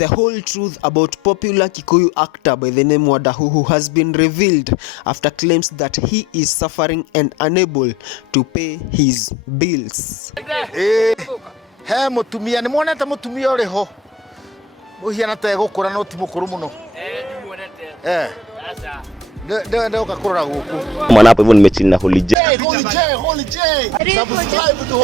The whole truth about popular Kikuyu actor by the name WANDAHUHU has been revealed after claims that he is suffering and unable to pay his bills. He mutumia ni mwonete mutumia uri ho muhiana ta egukura no ti mukuru muno ndio kakura guku mwana hapo hivyo nimechini na Holy J. Subscribe to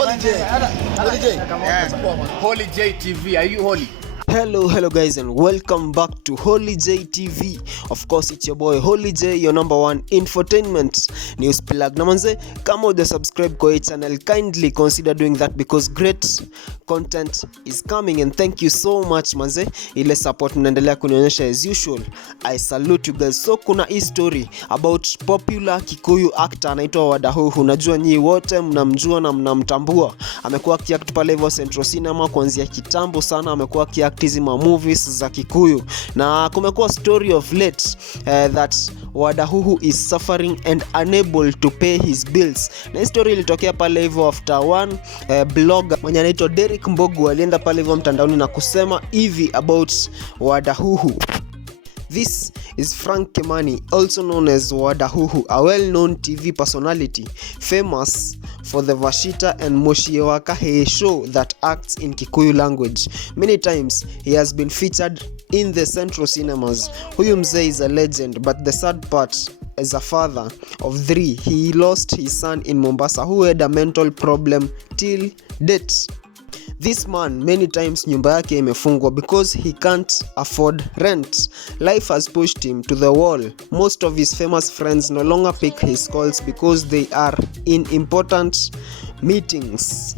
Holy HJTv. Are you holy? Hello guys, and welcome back to HJTv. Of course, it's your boy Holy J, your number one infotainment news plug. Na manze, kama uja subscribe kwa hii channel, kindly consider doing that because great content is coming, and thank you so much manze, ile support mnaendelea kunionyesha as usual. I salute you guys. So kuna hii story about popular Kikuyu actor anaitwa WANDAHUHU. Najua nyinyi wote mnamjua na mnamtambua. Amekuwa akiact pale hivyo Central Cinema kuanzia kitambo sana. Amekuwa akiact hizi movies za Kikuyu, na kumekuwa story of late that WANDAHUHU is suffering and unable to pay his bills. Na hii story ilitokea pale hivyo after one blogger mwenye anaitwa Derek Mbogu alienda pale hivyo mtandaoni na kusema hivi about WANDAHUHU. This is Frank Kimani, also known as WANDAHUHU, a well-known TV personality famous for the Vashita and Moshiewaka Hei show that acts in Kikuyu language. Many times he has been featured in the Central Cinemas. Huyu mzee is a legend, but the sad part, as a father of 3, he lost his son in Mombasa who had a mental problem till date. This man, many times nyumba yake imefungwa because he can't afford rent. Life has pushed him to the wall. Most of his famous friends no longer pick his calls because they are in important meetings.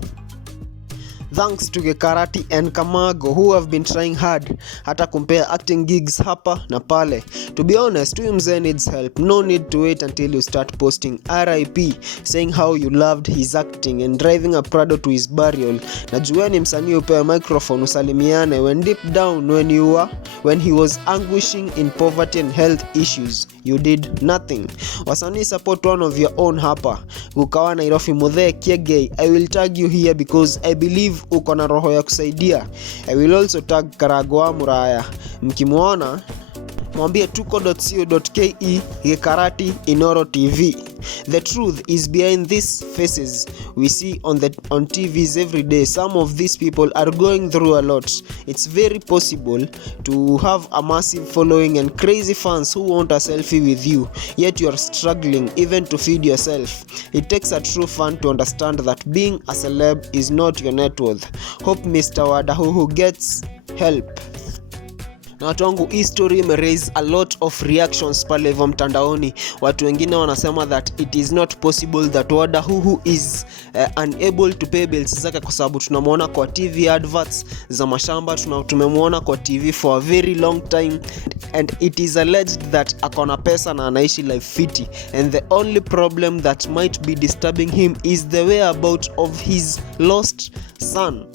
Thanks to Gekarati and Kamago who have been trying hard hata compare acting gigs hapa na pale. To be honest, huyu mzee needs help. No need to wait until you start posting RIP saying how you loved his acting and driving a Prado to his burial. Najueni msanii upewe microphone usalimiane when deep down when he was anguishing in poverty and health issues, you did nothing. Wasanii support one of your own hapa. Ukawa Nairobi Muthee Kiegei, I will tag you here because I believe uko na roho ya kusaidia. I will also tag Karagwa Muraya. Mkimuona mwambie tuko.co.ke Gekarati Inoro TV. The truth is behind these faces we see on TVs every day. Some of these people are going through a lot. It's very possible to have a massive following and crazy fans who want a selfie with you, yet you are struggling even to feed yourself. It takes a true fan to understand that being a celeb is not your net worth. Hope Mr. WANDAHUHU gets help. Na watu wangu, hii story raise a lot of reactions pale hivyo mtandaoni. Watu wengine wanasema that it is not possible that WANDAHUHU is unable to pay bills zake kwa sababu tunamuona kwa TV adverts za mashamba, tumemuona kwa TV for a very long time, and it is alleged that akona pesa na anaishi life fiti, and the only problem that might be disturbing him is the whereabouts of his lost son.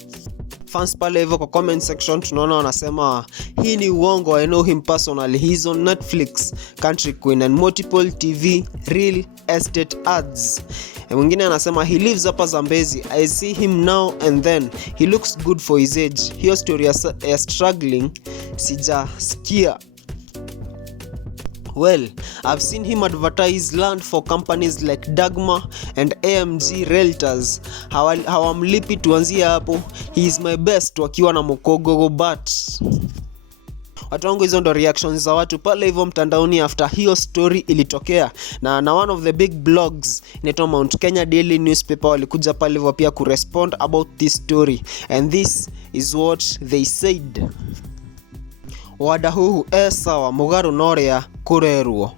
Fans pale hivyo kwa comment section tunaona wanasema hii ni uongo, I know him personally, he's on Netflix, Country Queen and multiple TV real estate ads. Mwingine anasema he lives hapa Zambezi, I see him now and then, he looks good for his age. Hiyo story ya struggling sijasikia. Well, I've seen him advertise land for companies like Dagma and AMG Realtors. Hawamlipi tuanzia hapo. He is my best wakiwa na Mokogogo but. Watu wangu, hizo ndo reactions za watu pale hivyo mtandaoni after hiyo story ilitokea. Na one of the big blogs inaitwa Mount Kenya Daily Newspaper walikuja pale hivyo pia kurespond about this story. And this is what they said. WANDAHUHU sawa mugaru noria kurerwo.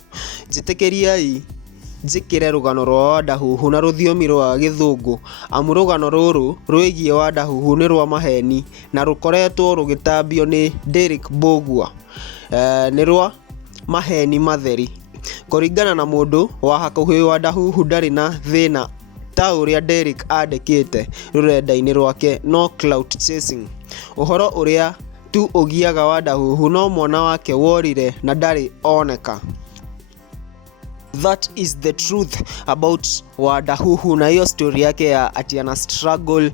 Jitekeriai jikire rugano rwa WANDAHUHU na ruthiomi rwa githungu. Amurugano ruru rwigie WANDAHUHU ni rwa maheni na rukoretwo rugitambio ni Derek Mbogu. Ni rwa maheni matheri. Kuringana na mundu wa hakuhi WANDAHUHU ndari na thina ta uria Derek andikite rurenda-ini rwake no clout chasing. Uhoro uria tu ogiaga WANDAHUHU no mwana wake worire na ndari oneka. that is the truth about WANDAHUHU na hiyo story yake ya ati ana struggle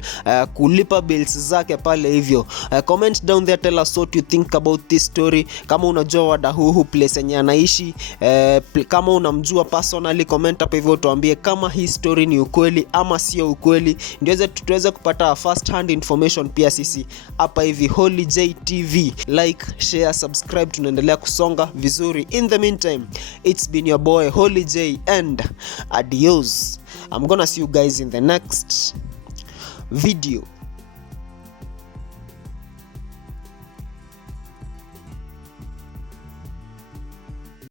kulipa bills zake pale hivyo. Comment down there, tell us what you think about this story. Kama unajua WANDAHUHU place yenye anaishi, kama unamjua personally, comment hapo hivyo tuambie kama hii story ni ukweli ama sio ukweli, ndio tuweze kupata first hand information pia sisi hapa hivi HJTv. Like, share, subscribe, tunaendelea kusonga vizuri. In the meantime, it's been your boy HJ and adios. I'm gonna see you guys in the next video.